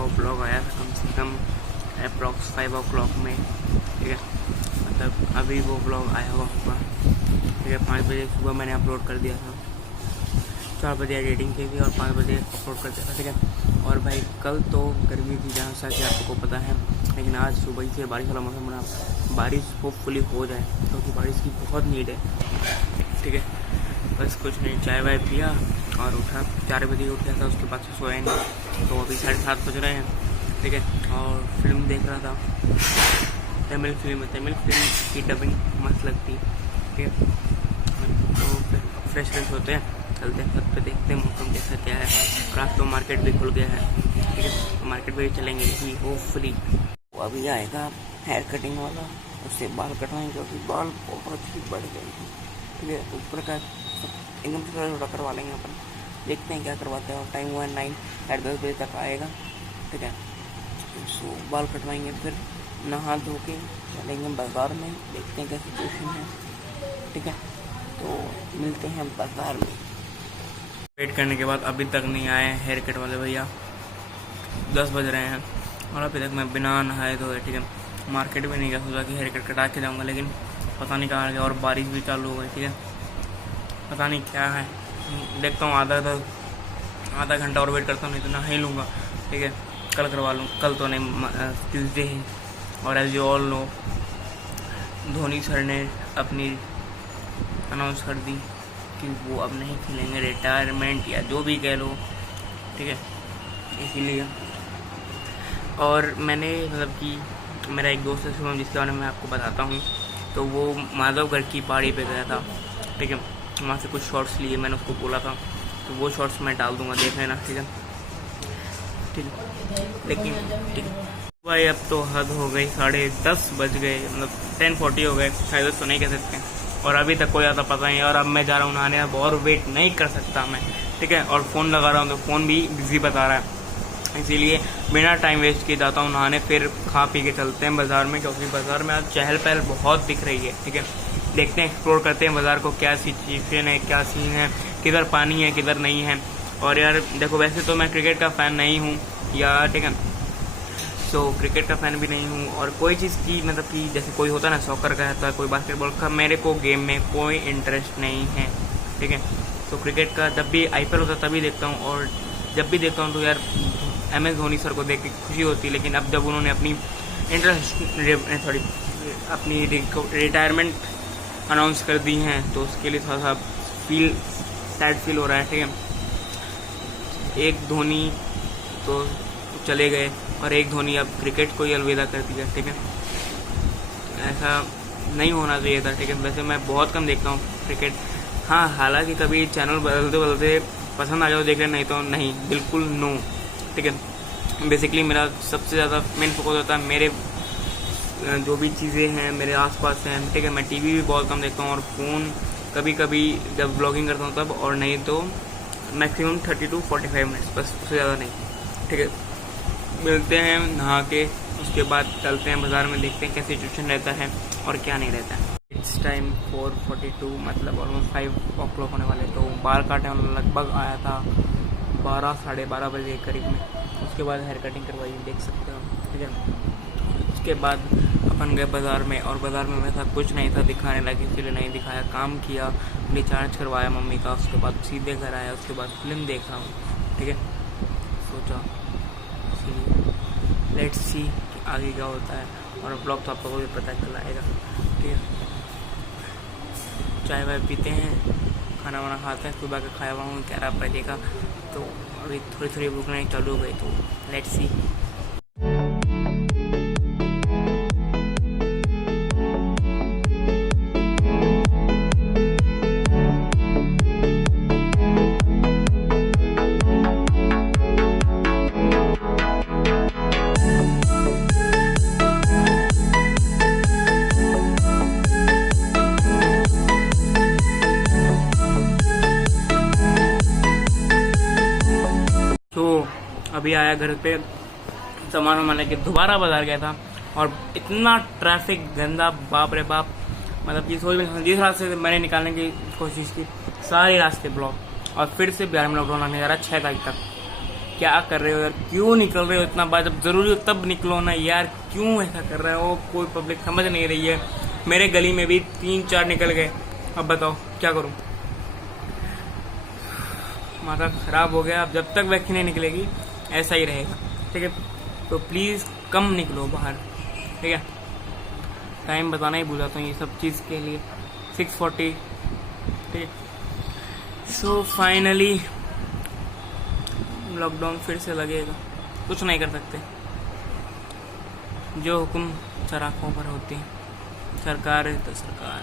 वो ब्लॉग आया था कम से कम अप्रॉक्स 5 o'clock में, ठीक है। मतलब अभी वो ब्लॉग आया हुआ होगा, ठीक है। 5 बजे सुबह मैंने अपलोड कर दिया था, 4 बजे एडिटिंग की थी और 5 बजे अपलोड कर दिया था, ठीक है। और भाई कल तो गर्मी थी जहाँ सा कि आपको पता है, लेकिन आज सुबह ही से बारिश वाला मौसम बना। बारिश होपफुली हो जाए क्योंकि बारिश की बहुत नीड है, ठीक है। बस कुछ नहीं, चाय वाय पिया और उठा, 4 बजे उठ गया था, उसके बाद से सोया नहीं। तो अभी 7:30 बज रहे हैं, ठीक है। और फिल्म देख रहा था, तमिल फिल्म की डबिंग मस्त लगती, ठीक है। तो फिर फ्रेश फ्रेश होते हैं, चलते हैं छत पे, देखते हैं मौसम कैसा क्या है। क्राफ्ट तो मार्केट भी खुल गया है, ठीक है। तो मार्केट में भी चलेंगे ही होपफुली। वो अभी आएगा हेयर कटिंग वाला, उससे बाल कटवाएंगे क्योंकि बाल बहुत ही बढ़ गए हैं, ठीक है। ऊपर का एकदम से थोड़ा करवा लेंगे अपन, देखते हैं क्या करवाते हैं। और टाइम हुआ 9, 10:30 बजे तक आएगा, ठीक है। सो बाल कटवाएंगे, फिर नहा धो के चलेंगे बाज़ार में, देखते हैं क्या सिचुएशन है, ठीक है। तो मिलते हैं बाज़ार में। वेट करने के बाद अभी तक नहीं आए हेयर कट वाले भैया, 10 बज रहे हैं और अभी तक मैं बिना नहाए धोए, ठीक है, मार्केट भी नहीं गया। सोचा कि हेयर कट कटा के जाऊँगा, लेकिन पता नहीं कहाँ गया और बारिश भी चालू हो गई, ठीक है। पता नहीं क्या है, देखता हूँ आधा घंटा और वेट करता हूँ, नहीं तो नहा ही लूँगा, ठीक है। कल करवा लूँ, कल तो नहीं, ट्यूसडे है। और as you all know, Dhoni sir ने अपनी अनाउंस कर दी कि वो अब नहीं खेलेंगे, रिटायरमेंट या जो भी कह लो, ठीक है। इसीलिए और मैंने मतलब कि मेरा एक दोस्त है शुभम, जिसके बारे में मैं आपको बताता हूँ, तो वो माधवगढ़ की पहाड़ी पे गया था, ठीक है। वहाँ से कुछ शॉर्ट्स लिए, मैंने उसको बोला था, तो वो शॉर्ट्स मैं डाल दूँगा, देख लेना, ठीक है, ठीक है। लेकिन ठीक है भाई, अब तो हद हो गई, 10:30 बज गए, मतलब 10:40 हो गए, शायद तो नहीं कह सकते। और अभी तक कोई आता पता नहीं, और अब मैं जा रहा हूँ नहाने, अब और वेट नहीं कर सकता मैं, ठीक है। और फ़ोन लगा रहा हूँ तो फ़ोन भी बिजी बता रहा है, इसीलिए बिना टाइम वेस्ट किए जाता हूँ नहाने, फिर खा पी के चलते हैं बाज़ार में, क्योंकि बाज़ार में आज चहल पहल बहुत दिख रही है, ठीक है। देखते हैं, एक्सप्लोर करते हैं बाज़ार को, क्या सिचुएशन है, क्या सीन है, किधर पानी है किधर नहीं है। और यार देखो, वैसे तो मैं क्रिकेट का फ़ैन नहीं हूँ या, ठीक है, सो क्रिकेट का फ़ैन भी नहीं हूँ, और कोई चीज़ की मतलब कि जैसे कोई होता है ना, सॉकर का होता है, कोई बास्केटबॉल का, मेरे को गेम में कोई इंटरेस्ट नहीं है, ठीक है। तो क्रिकेट का जब भी IPL होता है तभी देखता हूँ, और जब भी देखता हूँ तो यार MS धोनी सर को देख के खुशी होती है। लेकिन अब जब उन्होंने अपनी अपनी रिटायरमेंट अनाउंस कर दी हैं, तो उसके लिए थोड़ा सा सैड फील हो रहा है, ठीक है। एक धोनी तो चले गए और एक धोनी अब क्रिकेट को ही अलविदा कर दिया, ठीक है। ऐसा नहीं होना चाहिए था, ठीक है। वैसे मैं बहुत कम देखता हूँ क्रिकेट, हाँ, हालांकि कभी चैनल बदलते बदलते पसंद आ जाओ देख लें, नहीं तो नहीं, बिल्कुल नो, ठीक है। बेसिकली मेरा सबसे ज़्यादा मेन फोकस होता है मेरे जो भी चीज़ें हैं मेरे आसपास हैं, ठीक है। मैं टीवी भी बहुत कम देखता हूँ, और फ़ोन कभी कभी जब ब्लॉगिंग करता हूँ तब, और नहीं तो मैक्सिमम 30 to 45 मिनट्स, बस उससे ज़्यादा नहीं, ठीक है। मिलते हैं नहा के, उसके बाद चलते हैं बाज़ार में, देखते हैं क्या सिचुएशन रहता है और क्या नहीं रहता है। इट्स टाइम 4:42, मतलब ऑलमोस्ट 5 o'clock होने वाले। तो बाल काटने वाला लगभग आया था 12, 12:30 बजे के करीब में। उसके बाद हेयर कटिंग करवाई, देख सकते हो, ठीक है। उसके बाद अपन गए बाज़ार में, और बाज़ार में वैसा कुछ नहीं था दिखाने लगे, इसलिए नहीं दिखाया। काम किया, रिचार्ज करवाया मम्मी का, उसके बाद सीधे घर आया, उसके बाद फिल्म देखा, ठीक है। सोचा लेट्स सी कि आगे क्या होता है, और ब्लॉग तो आप लोगों को भी पता चल आएगा, ठीक है। चाय वाय पीते हैं, खाना वाना खाते हैं, सुबह का खाया हुआ हूँ 11 बजे का, तो अभी थोड़ी थोड़ी भूख नहीं चालू हो गई, तो लेट्स सी। अभी आया घर पे, सामान वामान लेके दोबारा बाजार गया था, और इतना ट्रैफिक गंदा, बाप रे बाप, मतलब कि सोच में जिस रास्ते से मैंने निकालने की कोशिश की सारे रास्ते ब्लॉक, और फिर से बिहार में लॉकडाउन आने जा रहा है 6 तारीख तक। क्या कर रहे हो यार, क्यों निकल रहे हो इतना बार, जब जरूरी हो तब निकलो ना यार, क्यों ऐसा कर रहे हो? कोई पब्लिक समझ नहीं रही है। मेरे गली में भी 3-4 निकल गए, अब बताओ क्या करूं? माथा खराब हो गया। अब जब तक वैक्सीन नहीं निकलेगी ऐसा ही रहेगा, ठीक है? तो प्लीज़ कम निकलो बाहर, ठीक है? टाइम बताना ही भूल जाता हूँ ये सब चीज़ के लिए। 6:40, ठीक है? सो फाइनली लॉकडाउन फिर से लगेगा, कुछ नहीं कर सकते। जो हुक्म सराखों पर होती है, सरकार है तो सरकार।